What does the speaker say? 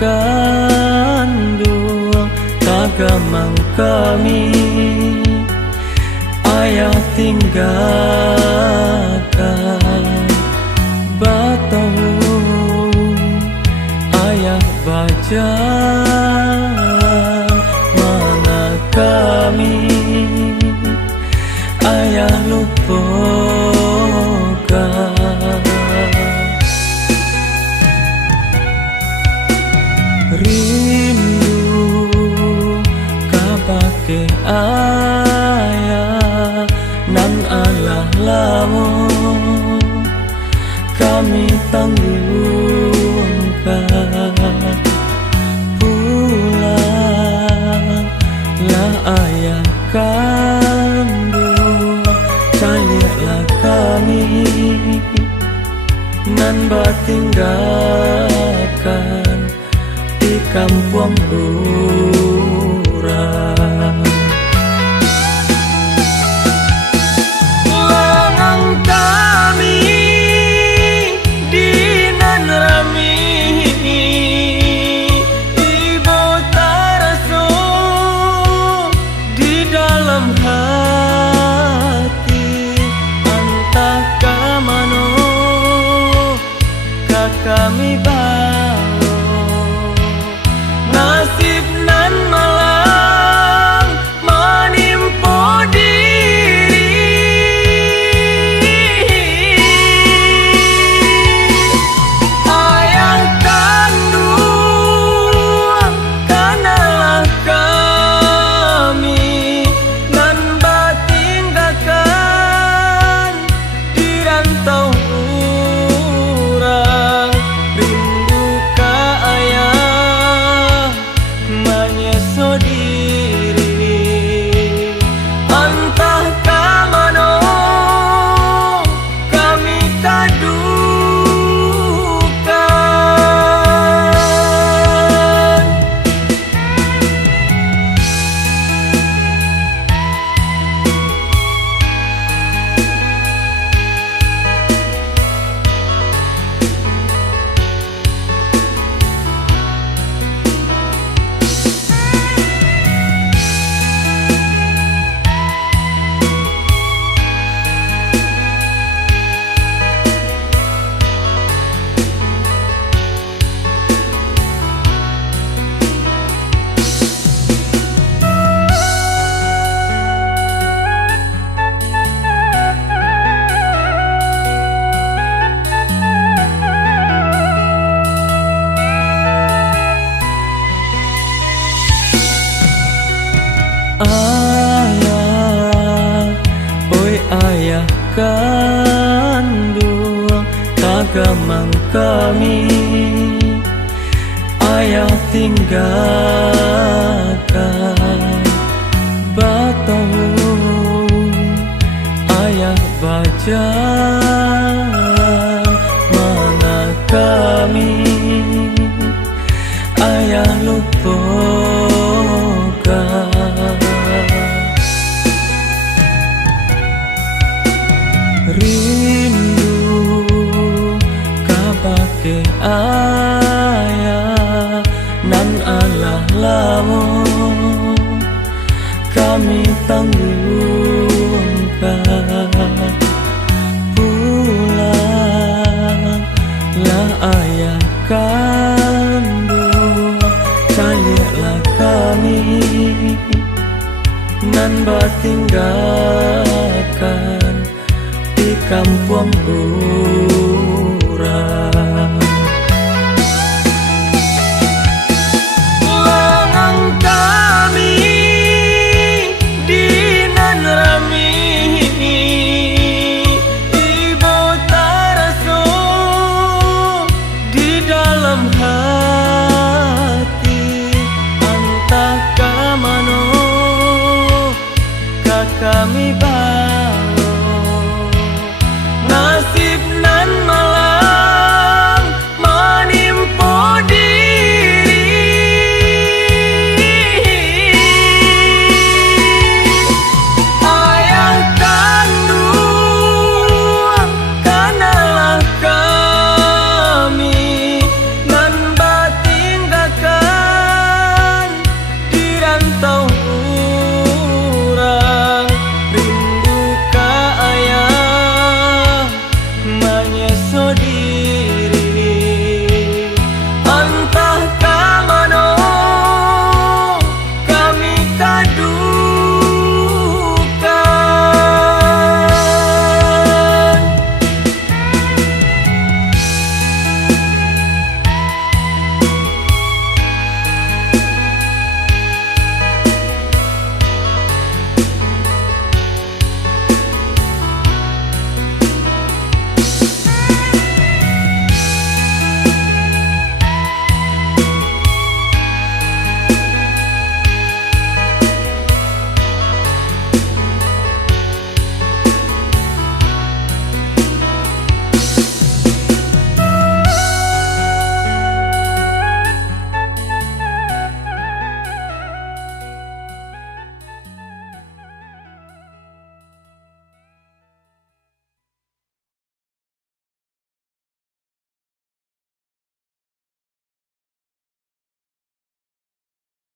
kandung tagamang kami. Ayah tinggalkan Batau, ayah bajang mana kami. Ayah lupakan rindu kabake ayah nan alah lamu kami tanggungkan. Pulang lah ayah kandung, calilah kami nan batinggalkan di kampung urang. Langang kami di nan rami, ibu tarasu di dalam hati. Entah kamano kami bawa nasib nan malang menimpa diri. Ayah kandung kanalah kami nan batinggalkan di rantau urang. Rindu ka ayah menyeso diri. Entah kamano kami kadukan. Ayah, oi ayah kandung tagamang kami. Ayah tinggalkan Batau, ayah bajang mana kami. Ayah lupakan rindu kabake ayah nan alah lamu kami tanggungkan. Pulang lah ayah kandung, calilah kami nan batinggalkan di kampung urang.